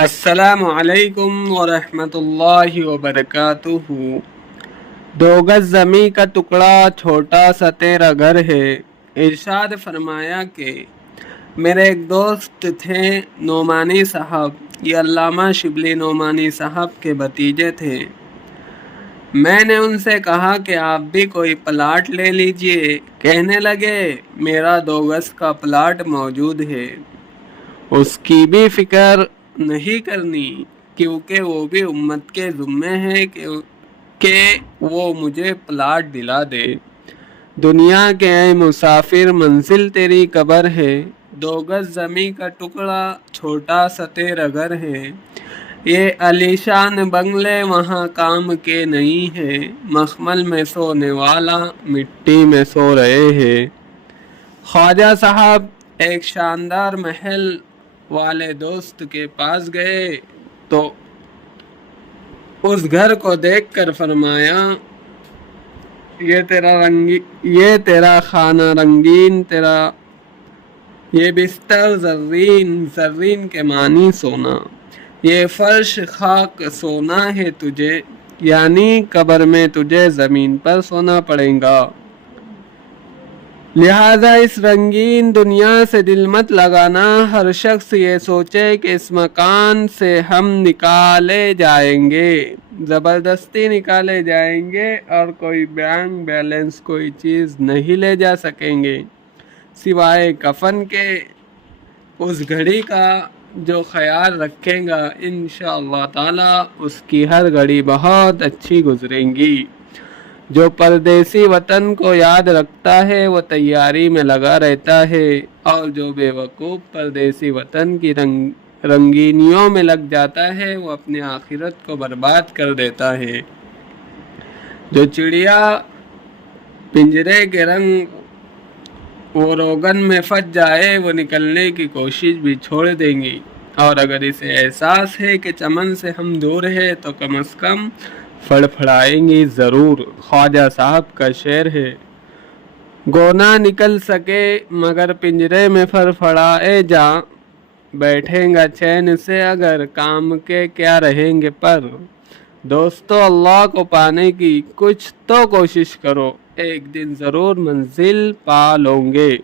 السلام علیکم ورحمۃ اللہ وبرکاتہ۔ دو گز زمیں کا ٹکڑا چھوٹا سا تیرا گھر ہے۔ ارشاد فرمایا کہ میرے ایک دوست تھے نعمانی صاحب، یہ علامہ شبلی نعمانی صاحب کے بھتیجے تھے۔ میں نے ان سے کہا کہ آپ بھی کوئی پلاٹ لے لیجئے۔ کہنے لگے میرا 2 گز کا پلاٹ موجود ہے، اس کی بھی فکر نہیں کرنی، کیونکہ وہ بھی امت کے ذمے ہے کہ وہ مجھے پلاٹ دلا دے۔ دنیا کے اے مسافر منزل تیری قبر ہے، 2 گز زمیں کا ٹکڑا چھوٹا سا تیرا گھر ہے۔ یہ عالیشان بنگلے وہاں کام کے نہیں ہے، مخمل میں سونے والا مٹی میں سو رہے ہیں۔ خواجہ صاحب ایک شاندار محل والے دوست کے پاس گئے تو اس گھر کو دیکھ کر فرمایا یہ تیرا خانہ رنگین، تیرا یہ بستر زرین کے معنی سونا، یہ فرش خاک سونا ہے تجھے، یعنی قبر میں تجھے زمین پر سونا پڑے گا۔ لہذا اس رنگین دنیا سے دل مت لگانا۔ ہر شخص یہ سوچے کہ اس مکان سے ہم نکالے جائیں گے، زبردستی نکالے جائیں گے، اور کوئی بینک بیلنس کوئی چیز نہیں لے جا سکیں گے سوائے کفن کے۔ اس گھڑی کا جو خیال رکھے گا انشاءاللہ تعالی اس کی ہر گھڑی بہت اچھی گزریں گی۔ جو پردیسی وطن کو یاد رکھتا ہے وہ تیاری میں لگا رہتا ہے، اور جو بے وقوف پردیسی وطن کی رنگینیوں میں لگ جاتا ہے وہ اپنی آخرت کو برباد کر دیتا ہے۔ جو چڑیا پنجرے کے رنگ وہ روغن میں پھنس جائے وہ نکلنے کی کوشش بھی چھوڑ دیں گی، اور اگر اسے احساس ہے کہ چمن سے ہم دور ہیں تو کم از کم فڑفڑائیں گی ضرور۔ خواجہ صاحب کا شعر ہے، گو نہ نکل سکے مگر پنجرے میں فڑفڑائے جا، بیٹھیں گا چین سے اگر کام کے کیا رہیں گے پر۔ دوستو اللہ کو پانے کی کچھ تو کوشش کرو، ایک دن ضرور منزل پا لو گے۔